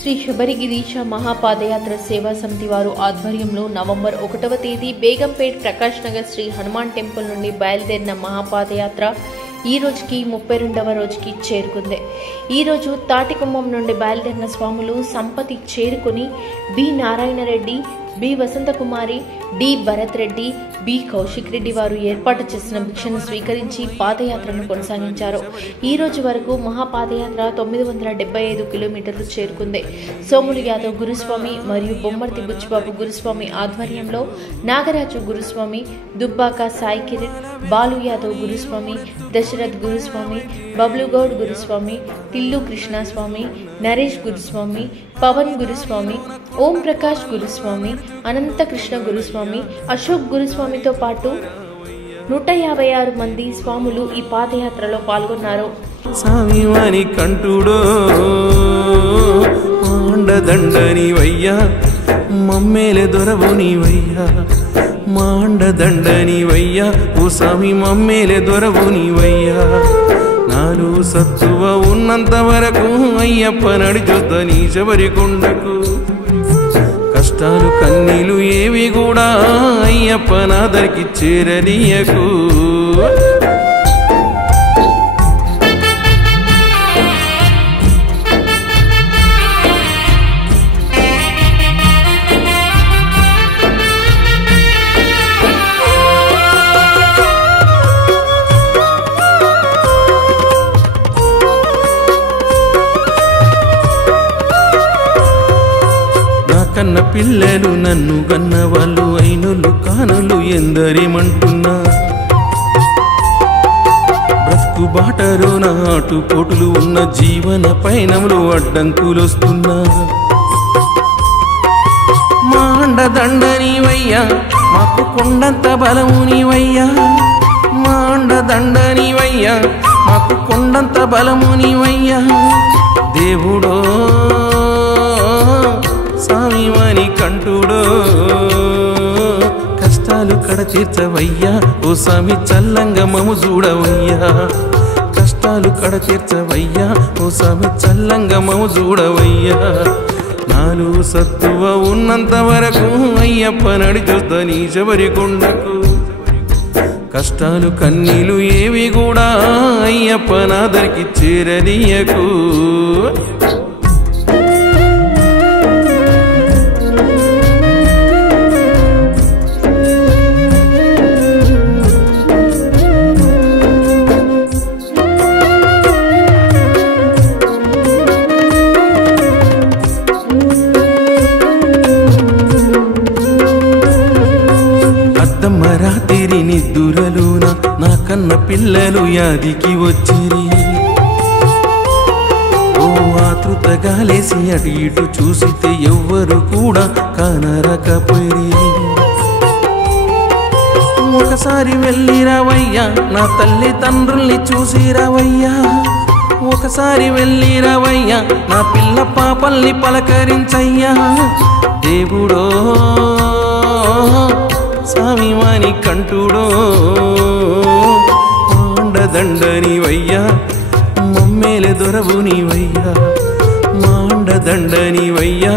శ్రీ శబరిగిరీశ మహాపాదయాత్ర సేవా సమితి వారు ఆధ్వర్యంలో నవంబర్ 1వ తేదీ బేగంపేట్ ప్రకాష్ నగర్ శ్రీ హనుమాన్ టెంపుల్ నుండి బయలుదేరిన మహాపాదయాత్ర ఈ రోజుకి 32వ రోజుకి చేరుకుంది. ఈ రోజు తాటికొమ్మం నుండి బయలుదేరిన స్వాములు సంపతి చేరుకుని B Narayana Reddy, B Vasanthakumari, D Bharath Reddy, B Kaushik Reddy వారు ఏర్పాటు చేసిన భిక్షను స్వీకరించి పాదయాత్రను కొనసాగించారు. ఈ రోజు వరకు మహాపాదయాత్ర 975 కిలోమీటర్లు చేరుకుంది. సోములు యాదవ్ గురుస్వామి మరియు బొమ్మర్తి బుచ్చిబాబు గురుస్వామి ఆధ్వర్యంలో నాగరాజు గురుస్వామి, దుబ్బాక సాయి కిరణ్, బాలు యాదవ్ గురుస్వామి, దశరథ్ గురుస్వామి, బబ్లుగౌడ్ గురుస్వామి, తిల్లు కృష్ణస్వామి, నరేష్ గురుస్వామి, పవన్ గురుస్వామి, ఓం ప్రకాష్ గురుస్వామి, అనంత కృష్ణ గురుస్వామి, అశోక్ గురుస్వామితో పాటు 156 మంది స్వాములు ఈ పాదయాత్రలో పాల్గొన్నారు. స్వామివాని కంటుడో మాండదండనివయ్యా, మమ్మేలే దొరవునివయ్యా, మాండదండనివయ్యా, ఓ స్వామి మమ్మేలే దొరవునివయ్యా. నాలు సత్తువ ఉన్నంత వరకు అయ్యప్ప నడిచొద్ద నీ శబరికొండకు. కష్టాలు కన్నీలు ఏవి కూడా అయ్యప్ప నాదరికి చేరనీయకు. కన్న పిల్లలు నన్ను కన్న వాళ్ళు అయినులు కానులు ఎందరేమంటున్నా. బ్రతుకు బాటలో నాటు పోటులు ఉన్న జీవన పయనంలో అడ్డంకులొస్తున్నా. మాండదండనివయ్యా, మాకు కొండంత బలమునివయ్యా, మాండదండనివయ్యా, మాకు కొండంత బలమునివయ్యా. దేవుడో స్వామివాని కంటుడో కష్టాలు కడ తీర్చవయ్యా, ఓ స్వామి చల్లంగా మము చూడవయ్యా. కష్టాలు కడ తీర్చవయ్యా, ఓ స్వామి చల్లంగా మము చూడవయ్యా. నాలు సత్తువ ఉన్నంత వరకు అయ్యప్ప నడిచొద్ద నీ శబరికొండకు. కష్టాలు కన్నీలు ఏవి కూడా అయ్యప్ప నాదరికి చేరనీయకు. రాత్రి నిద్దురలోన నా కన్న పిల్లలు యాదికి వచ్చిరి. ఓ ఆతృతగా లేసి అటు ఇటు చూసితే ఎవ్వరు కూడా కానరకపోయి. ఒకసారి వెళ్ళిరావయ్యా, నా తల్లి తండ్రుల్ని చూసిరావయ్యా. ఒకసారి వెళ్ళిరావయ్యా, నా పిల్ల పాపల్ని పలకరించయ్యా. దేవుడో స్వామివాని కంటుడో మాండదండనివయ్యా, మమ్మేలే దొరవునివయ్యా, మాండదండనివయ్యా.